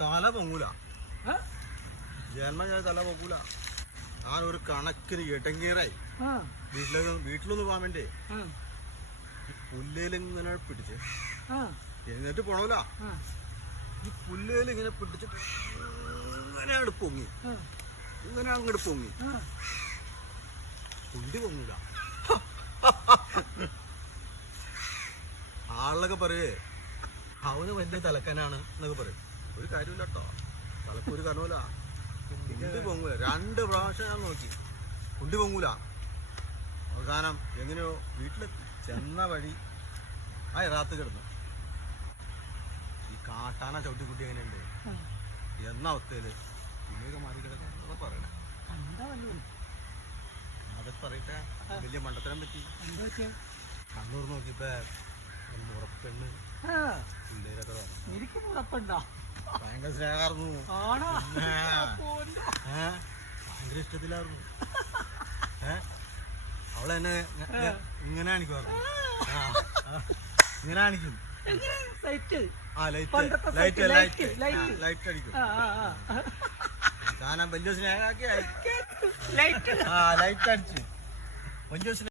തല പൊങ്ങൂല. ജന്മം ഞാൻ തല പൊങ്ങൂല. ഞാൻ ഒരു കണക്കിന് ഇടങ്ങേറായി. വീട്ടിലൊന്ന് പോകാൻ വേണ്ടി പുല്ലേലിങ്ങനെ പിടിച്ച് എന്നിട്ട് പോണൂല. ഈ പുല്ലേല് ഇങ്ങനെ പിടിച്ചിട്ട് ഇങ്ങനെ അങ്ങോട്ട് പൊങ്ങി, ഇങ്ങനെ അങ്ങോട്ട് പൊങ്ങി. കുണ്ടി പൊങ്ങൂല. ആളൊക്കെ പറയേ അവന് വലിയ തലക്കനാണ് എന്നൊക്കെ പറയും. ഒരു കാര്യമില്ല കേട്ടോ, തലക്കൊരു കാരണമില്ല. കുണ്ടി പൊങ്ങൂല. 2 പ്രാവശ്യം ഞാൻ നോക്കി, കുണ്ടി പൊങ്ങൂല. അവസാനം എങ്ങനെയോ വീട്ടിലെത്തി. ചെന്ന വഴി ആ ഇറാത്ത് കിടന്നു. ഈ കാട്ടാന ചവിട്ടിക്കുട്ടി എങ്ങനെയുണ്ട് എന്ന അവസ്ഥയില് ഇങ്ങനെയൊക്കെ മാറി കിടക്കാന്നൊക്കെ പറയണേ. അതൊക്കെ പറയട്ടെ, വലിയ മണ്ടത്തരം പറ്റി. കണ്ണൂർ നോക്കിയപ്പോ മുറപ്പെണ്ണ് പിള്ളേരൊക്കെ ഭയങ്കര സ്നേഹമായിരുന്നു. ഭയങ്കര ഇഷ്ടത്തിലായിരുന്നു. അവളെന്നെ ഇങ്ങനെ കാണിക്കുമായിരുന്നു. ഇങ്ങനെ കാണിക്കും. ലൈറ്റ് അടിക്കും. ഞാൻ വലിയ സ്നേഹമാക്കി ലൈറ്റ് അടിച്ച് വലിയ